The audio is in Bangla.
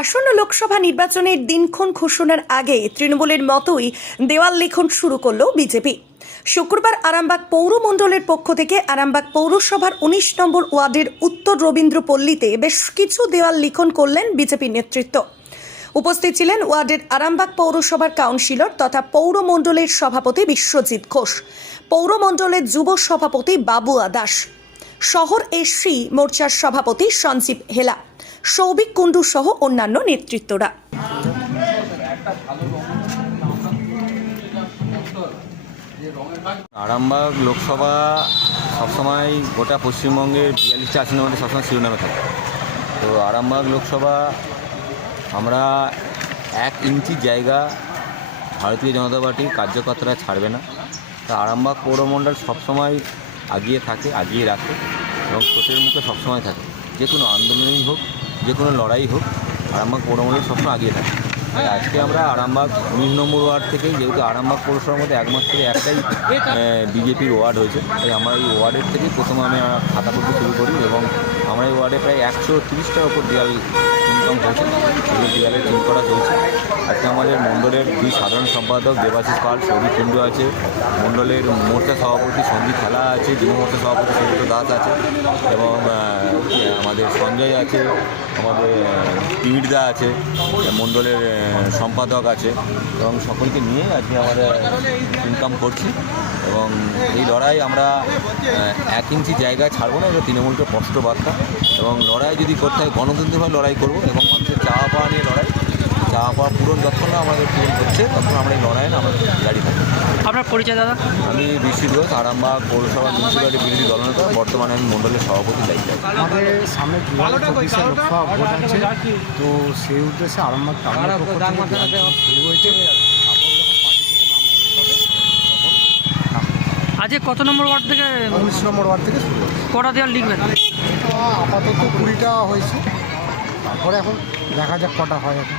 আসন্ন লোকসভা নির্বাচনের দিনক্ষণ ঘোষণার আগে তৃণমূলের মতোই দেওয়াল লিখন শুরু করল বিজেপি। শুক্রবার আরামবাগ পৌরমণ্ডলের পক্ষ থেকে আরামবাগ পৌরসভার উনিশ নম্বর ওয়ার্ডের উত্তর রবীন্দ্রপল্লীতে বেশ কিছু দেওয়াল লিখন করলেন বিজেপি নেতৃত্ব। উপস্থিত ছিলেন ওয়ার্ডের আরামবাগ পৌরসভার কাউন্সিলর তথা পৌরমণ্ডলের সভাপতি বিশ্বজিৎ ঘোষ, পৌরমণ্ডলের যুব সভাপতি বাবুয়া দাস, শহর এসসি মোর্চার সভাপতি সঞ্জীব হেলা। সৌভিক কুণ্ডু সহ অন্যান্য নেতৃত্বরা। আরামবাগ লোকসভা সবসময় গোটা পশ্চিমবঙ্গের বিয়াল্লিশটা আসনের মধ্যে সবসময় শিরোনামে থাকে। তো আরামবাগ লোকসভা, আমরা এক ইঞ্চি জায়গা ভারতীয় জনতা পার্টির কার্যকর্তারা ছাড়বে না। তা আরামবাগ পৌরমণ্ডল সবসময় আগিয়ে থাকে, আগিয়ে রাখে এবং স্রোতের মুখে সবসময় থাকে। যে কোনো আন্দোলনই হোক যে কোনো লড়াই হোক, আরামবাগ পৌরমণ্ডল সবসময় আগিয়ে থাকে। তাই আজকে আমরা আরামবাগ উনিশ নম্বর ওয়ার্ড থেকে, যেহেতু আরামবাগ পৌরসভার মধ্যে একমাত্র একটাই বিজেপির ওয়ার্ড হয়েছে, তাই আমরা এই ওয়ার্ডের থেকে প্রথমে আমি খাতা করতে শুরু করি এবং আমরা এই ওয়ার্ডে প্রায় একশো তিরিশটার ওপর দেয়াল ইনকাম হয়েছে। দেয়ালে চিন করা চলছে আজকে আমাদের মণ্ডলের দুই সাধারণ সম্পাদক দেবাশিস পাল, সৌভিক কুণ্ডু আছে। মণ্ডলের মোর্চা সভাপতি সঞ্জীব খেলা আছে, যুব মোর্চা সভাপতি সৌমিত্র দাস আছে এবং আমাদের সঞ্জয় আছে, আমাদের টিমিরদা আছে, মণ্ডলের সম্পাদক আছে। এবং সকলকে নিয়ে আজকে আমরা ইনকাম করছি এবং এই লড়াই আমরা এক ইঞ্চি জায়গা ছাড়বো না, এটা তৃণমূলকে স্পষ্ট বার্তা। এবং লড়াই যদি করতে হয়, গণতন্ত্রভাবে লড়াই করব এবং মানুষের চাওয়া পাওয়া নিয়ে লড়াই পাওয়া পূরণ যতক্ষণ না আমাদের পূরণ হচ্ছে তখন আমরা এই লড়াই না আমরা দাঁড়িয়ে থাকব। আপনার পরিচয় দাদা? আমি বৃষ্টি ঘোষ আরামবাগ পৌরসভা মিউনিসিপ্যালিটি বিরোধী দলনেতা বর্তমানে আমি মণ্ডলের সভাপতি দায়িত্ব। আমাদের সামনে চব্বিশে লোকসভা ভোট আছে। তো সেই উদ্দেশ্যে আরামবাগ থেকে শুরু হয়েছে থেকে আজকে কত নম্বর ওয়ার্ড থেকে উনিশ নম্বর ওয়ার্ড থেকে শুরু কটা দেওয়ার লিখবেন? আপাতত কুড়িটা হয়েছে। তারপরে এখন দেখা যাক কটা হয় এখন।